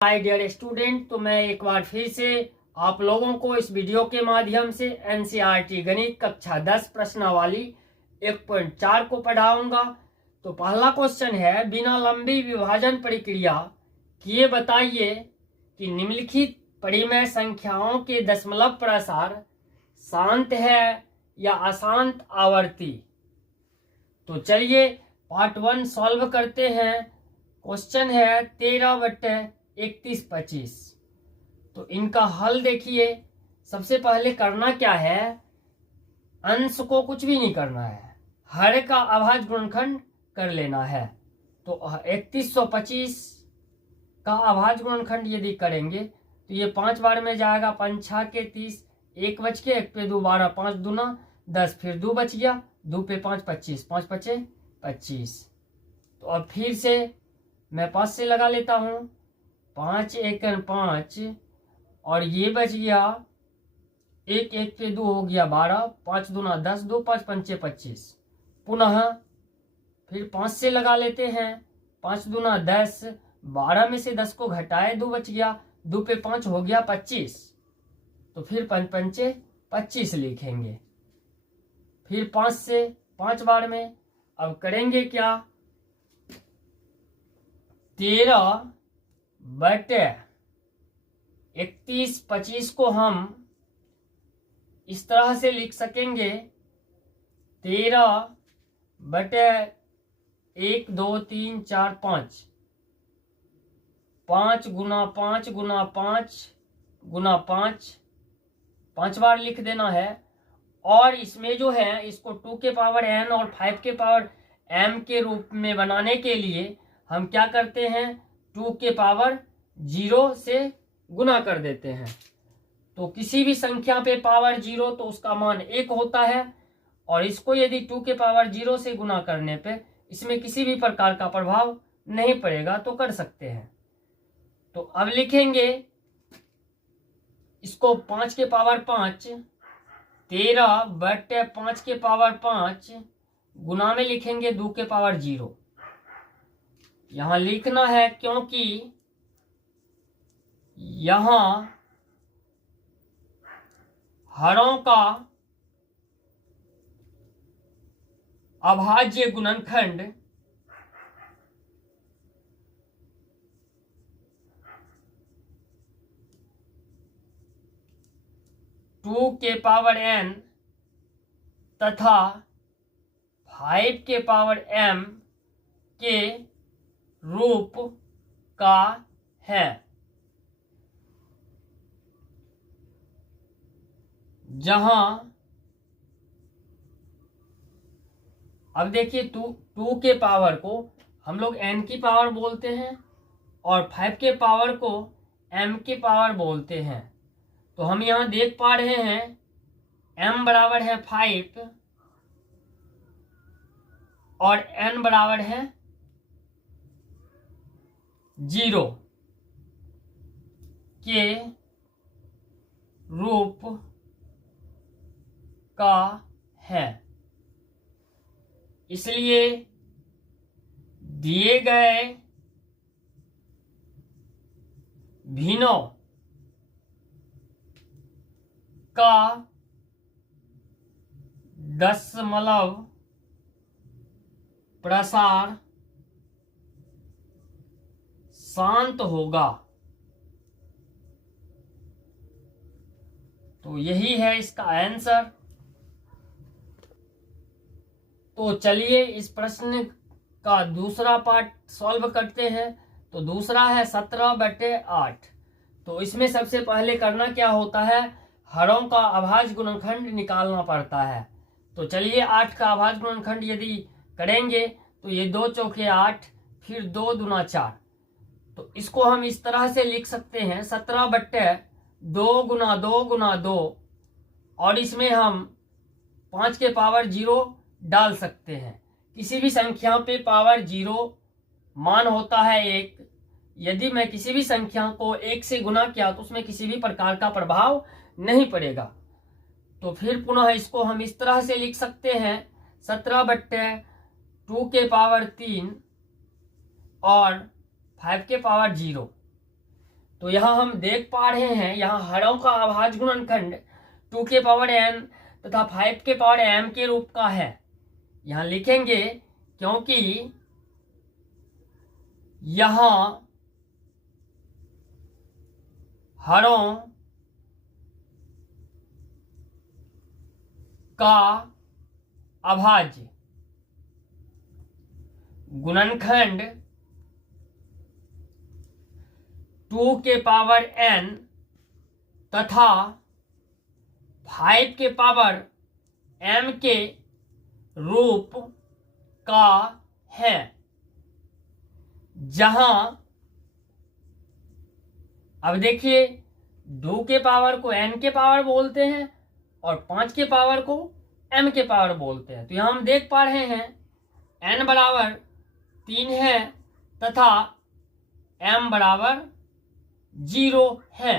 Hi dear student, तो मैं एक बार फिर से आप लोगों को इस वीडियो के माध्यम से एनसीईआरटी गणित कक्षा 10 प्रश्नावली 1.4 को पढ़ाऊंगा। तो पहला क्वेश्चन है, बिना लंबी विभाजन प्रक्रिया किए बताइए कि निम्नलिखित परिमेय संख्याओं के दशमलव प्रसार शांत है या अशांत आवर्ती। तो चलिए पार्ट 1 सॉल्व करते हैं। क्वेश्चन है 13/3125। तो इनका हल देखिए। सबसे पहले करना क्या है, अंश को कुछ भी नहीं करना है, हर का अभाज्य गुणनखंड कर लेना है। तो 3125 का अभाज्य गुणनखंड यदि करेंगे तो ये 5 बार में जाएगा, 5 6 के 30, 1 बच के, 1 पे 2 12, 5 दूना 10, फिर 2 बच गया, 2 पे 5 25, 5 पचे 25। तो अब फिर से मैं 5 से लगा लेता हूँ, 5 1 5 और ये बच गया 1 1 पे 2 हो गया 12, 5 दूना 10, 2 5 पंचे 25। पुनः फिर 5 से लगा लेते हैं, 5 दूना 10, 12 में से 10 को घटाए 2 बच गया, 2 पे 5 हो गया 25। तो फिर 5 पंचे 25 लिखेंगे। फिर 5 से 5 बार में अब करेंगे क्या, 13/3125 को हम इस तरह से लिख सकेंगे, 13/1 2 3 4 5, 5 गुना 5 गुना 5 गुना 5, 5 बार लिख देना है। और इसमें जो है इसको 2 के पावर n और 5 के पावर m के रूप में बनाने के लिए हम क्या करते हैं, 2 के पावर 0 से गुना कर देते हैं। तो किसी भी संख्या पे पावर 0 तो उसका मान 1 होता है, और इसको यदि 2 के पावर 0 से गुना करने पे इसमें किसी भी प्रकार का प्रभाव नहीं पड़ेगा, तो कर सकते हैं। तो अब लिखेंगे इसको 5 के पावर 5, 13/5 के पावर 5 गुना में लिखेंगे 2 के पावर 0। यहां लिखना है क्योंकि यहां हरों का अभाज्य गुणनखंड टू के पावर n तथा 5 के पावर m के रूप का है। जहां अब देखिए 2 के पावर को हम लोग n की पावर बोलते हैं और 5 के पावर को m की पावर बोलते हैं। तो हम यहां देख पा रहे हैं m बराबर है 5 और n बराबर है 0 के रूप का है। इसलिए दिए गए भिन्नों का दशमलव प्रसार शांत होगा। तो यही है इसका आंसर। तो चलिए इस प्रश्न का दूसरा पार्ट सॉल्व करते हैं। तो दूसरा है 17/8। तो इसमें सबसे पहले करना क्या होता है, हरों का अभाज्य गुणनखंड निकालना पड़ता है। तो चलिए 8 का अभाज्य गुणनखंड यदि करेंगे तो ये 2 चौके 8, फिर 2 दूना 4। तो इसको हम इस तरह से लिख सकते हैं, 17/2 गुना 2 गुना 2, और इसमें हम 5 के पावर 0 डाल सकते हैं। किसी भी संख्या पे पावर 0 मान होता है 1। यदि मैं किसी भी संख्या को 1 से गुना किया तो उसमें किसी भी प्रकार का प्रभाव नहीं पड़ेगा। तो फिर पुनः इसको हम इस तरह से लिख सकते हैं, 17/2 के पावर 3 और 5 के पावर 0। तो यहाँ हम देख पा रहे हैं, यहाँ हरों का अभाज्य गुणनखंड 2 के पावर n तथा 5 के पावर m के रूप का है। यहाँ लिखेंगे क्योंकि यहाँ हरों का अभाज्य गुणनखंड 2 के पावर n तथा 5 के पावर m के रूप का है, जहां अब देखिए 2 के पावर को n के पावर बोलते हैं और 5 के पावर को m के पावर बोलते हैं। तो यहां हम देख पा रहे हैं n बराबर 3 है तथा m बराबर 0 है।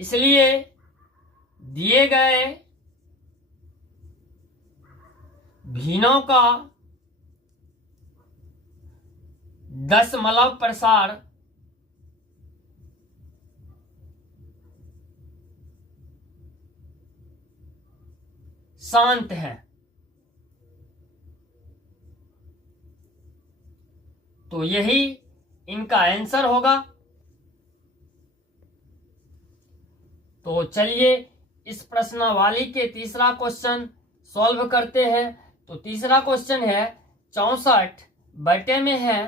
इसलिए दिए गए भिन्नों का दशमलव प्रसार शांत है। तो यही इनका आंसर होगा। तो चलिए इस प्रश्नावली के तीसरा क्वेश्चन सॉल्व करते हैं। तो तीसरा क्वेश्चन है 64 बटे में है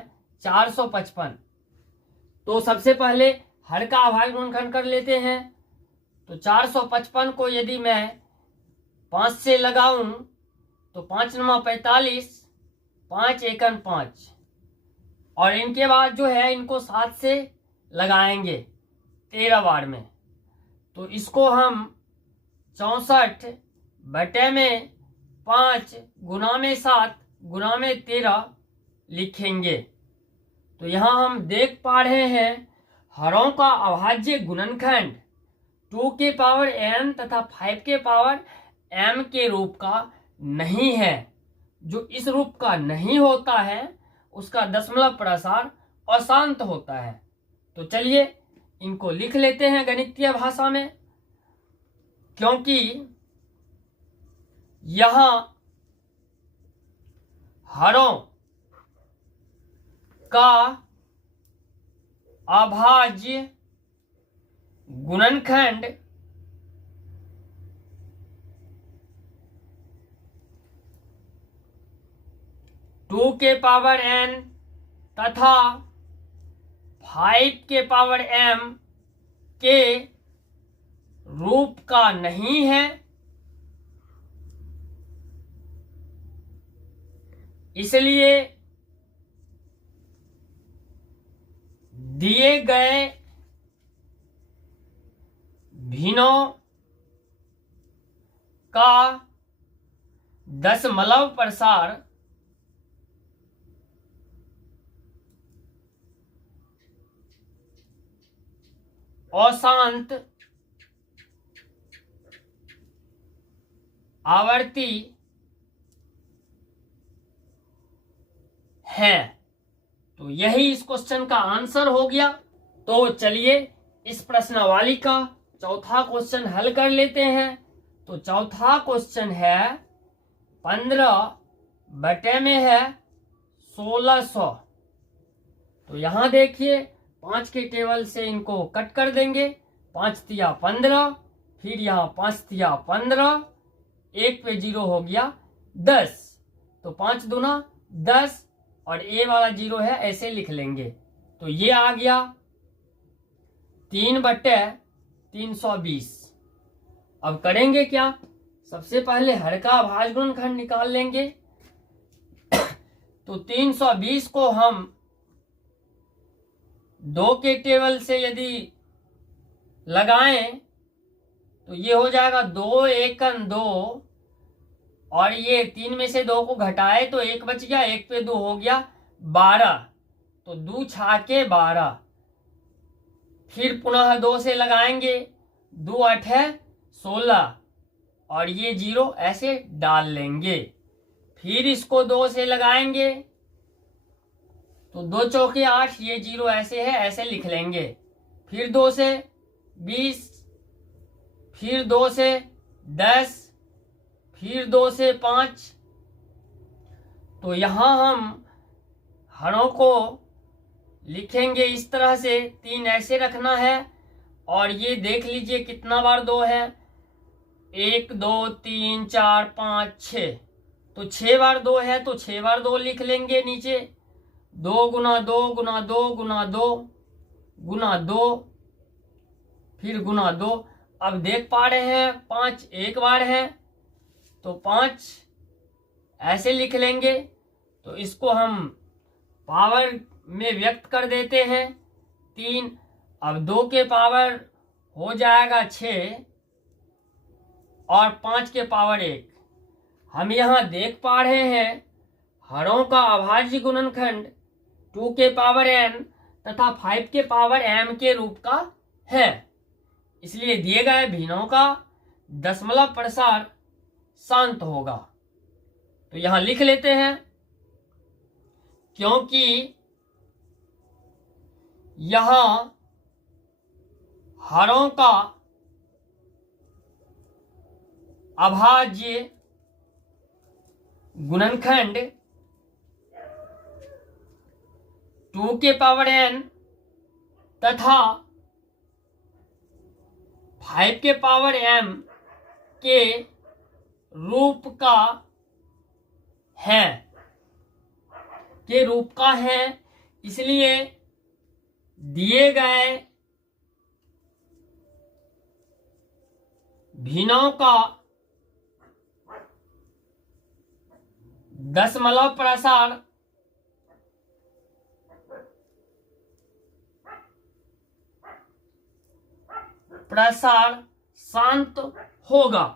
455। तो सबसे पहले हर का अभाज्य गुणनखंड कर लेते हैं। तो 455 को यदि मैं 5 से लगाऊं तो 5 9 45, 5 एकन 5, और इनके बाद जो है इनको 7 से लगाएंगे 13 बार में। तो इसको हम 64 बटे में 5 गुना में 7 गुना में 13 लिखेंगे। तो यहाँ हम देख पा रहे हैं हरों का अभाज्य गुणनखंड 2 के पावर n तथा 5 के पावर m के रूप का नहीं है। जो इस रूप का नहीं होता है उसका दशमलव प्रसार अशांत होता है। तो चलिए इनको लिख लेते हैं गणितीय भाषा में, क्योंकि यहाँ हरों का अभाज्य गुणनखंड टू के पावर n तथा 5 के पावर m के रूप का नहीं है। इसलिए दिए गए भिन्नों का दशमलव प्रसार अशांत आवर्ती है। तो यही इस क्वेश्चन का आंसर हो गया। तो चलिए इस प्रश्नावली का चौथा क्वेश्चन हल कर लेते हैं। तो चौथा क्वेश्चन है 15 बटे में है 1600। तो यहां देखिए 5 के टेबल से इनको कट कर देंगे। 5 तिया 15, फिर यहाँ 5 तिया 15, 1 पे 0 हो गया 10। तो 5 दूना 10 और ए वाला 0 है, ऐसे लिख लेंगे। तो ये आ गया 3 बटे 320। अब करेंगे क्या, सबसे पहले हर का अभाज्य गुणनखंड निकाल लेंगे। तो 320 को हम 2 के टेबल से यदि लगाएं तो ये हो जाएगा 2 एकन 2, और ये 3 में से 2 को घटाए तो 1 बच गया, 1 पे 2 हो गया 12। तो 2 छाके 12, फिर पुनः 2 से लगाएंगे, 2 8 है 16, और ये 0 ऐसे डाल लेंगे। फिर इसको 2 से लगाएंगे तो 2 चौके 8, ये 0 ऐसे है, ऐसे लिख लेंगे। फिर 2 से 20, फिर 2 से 10, फिर 2 से 5। तो यहां हम हरों को लिखेंगे इस तरह से, 3 ऐसे रखना है। और ये देख लीजिए कितना बार 2 है, 1 2 3 4 5 6। तो 6 बार 2 है, तो 6 बार 2 लिख लेंगे नीचे। 2 गुना 2 गुना 2 गुना 2 गुना 2, फिर गुना 2। अब देख पा रहे हैं 5 एक बार है, तो 5 ऐसे लिख लेंगे। तो इसको हम पावर में व्यक्त कर देते हैं 3। अब 2 के पावर हो जाएगा 6 और 5 के पावर 1। हम यहाँ देख पा रहे हैं हरों का अभाज्य गुणनखंड 2 के पावर n तथा 5 के पावर m के रूप का है। इसलिए दिए गए भिन्नों का दशमलव प्रसार शांत होगा। तो यहां लिख लेते हैं, क्योंकि यहां हरों का अभाज्य गुणनखंड 2 के पावर n तथा 5 के पावर m के रूप का है, इसलिए दिए गए भिन्नों का दशमलव प्रसार शांत होगा।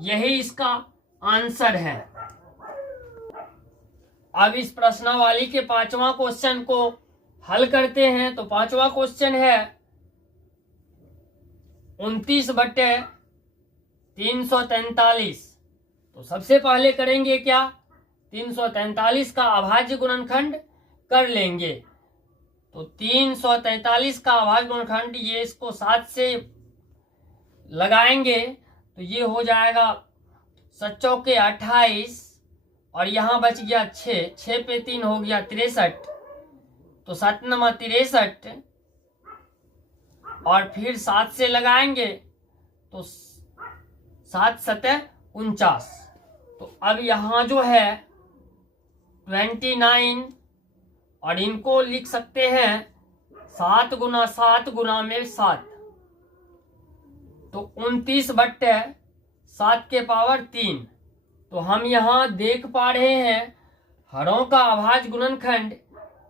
यही इसका आंसर है। अब इस प्रश्नावली के 5वां क्वेश्चन को हल करते हैं। तो 5वां क्वेश्चन है 29/343। तो सबसे पहले करेंगे क्या, 343 का अभाज्य गुणनखंड कर लेंगे। तो 343 का अभाज्य गुणनखंड, ये इसको 7 से लगाएंगे तो ये हो जाएगा 7 चौके 28 और यहाँ बच गया 6, 6 पे 3 हो गया 63। तो 7 नमा 63 और फिर 7 से लगाएंगे तो 7 सतह 49। तो अब यहाँ जो है 29 और इनको लिख सकते हैं 7 गुना 7 गुना में 7। तो 29/7 के पावर 3। तो हम यहाँ देख पा रहे हैं हरों का अभाज्य गुणनखंड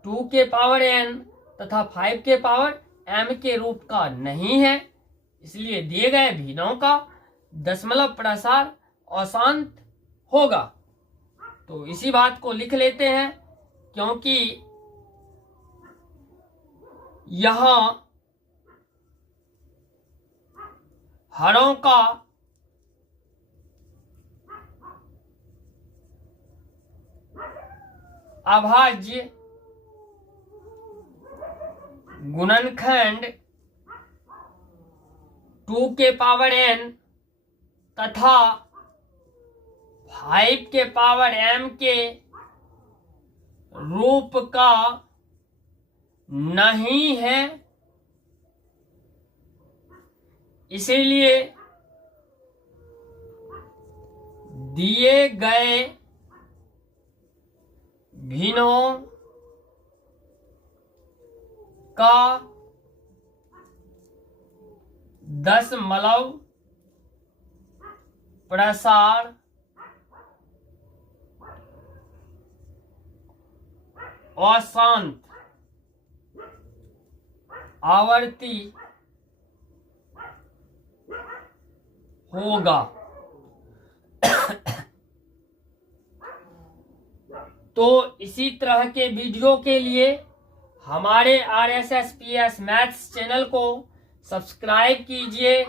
2 के पावर n तथा 5 के पावर m के रूप का नहीं है। इसलिए दिए गए भिन्नों का दशमलव प्रसार अशांत होगा। तो इसी बात को लिख लेते हैं, क्योंकि यहाँ हरों का अभाज्य गुणनखंड 2 के पावर n तथा 5 के पावर m के रूप का नहीं है। इसीलिए दिए गए भिन्नों का दशमलव प्रसार अशांत आवर्ती होगा। तो इसी तरह के वीडियो के लिए हमारे RSSPS मैथ्स चैनल को सब्सक्राइब कीजिए,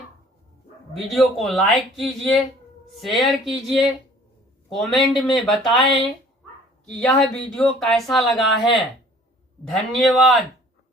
वीडियो को लाइक कीजिए, शेयर कीजिए कमेंट में बताएं कि यह वीडियो कैसा लगा है। धन्यवाद।